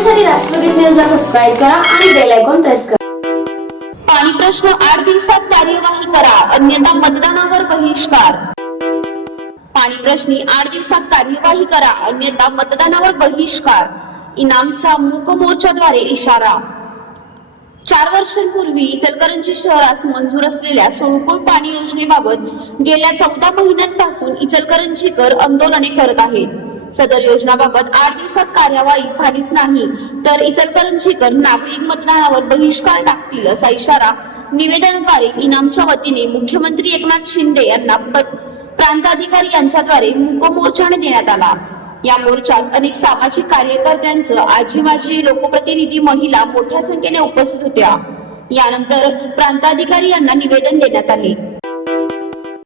बातम्यांसाठी राष्ट्रगीत न्यूजला सबस्क्राईब करा आणि बेल आयकॉन प्रेस करा. पाणी प्रश्न आठ दिवसात कार्यवाही करा अन्यथा मतदानावर बहिष्कार. पाणी प्रश्नी आठ दिवसात कार्यवाही करा अन्यथा मतदानावर बहिष्कार. इनामचा मूक मोर्चाद्वारे इशारा. चार वर्षांपूर्वी इचलकरंजी शहरास मंजूर असलेल्या सोळुकुळ पाणी योजनेबाबत गेल्या चौदा महिन्यांपासून इचलकरंजीकर आंदोलने करत आहेत. सदर योजनाबाबत आठ दिवसात कार्यवाही झालीच नाही. तर इचलकरंजीकर नागरिक मतदानावर बहिष्कार टाकतील असा इशारा निवेदनाद्वारे इनामच्या वतीने मुख्यमंत्री एकनाथ शिंदे यांना प्रांताधिकारी यांच्याद्वारे मूक मोर्चाने देण्यात आला. या मोर्चात अनेक सामाजिक कार्यकर्त्यांचं आजी माजी लोकप्रतिनिधी महिला मोठ्या संख्येने उपस्थित होत्या. यानंतर प्रांताधिकारी यांना निवेदन देण्यात आले.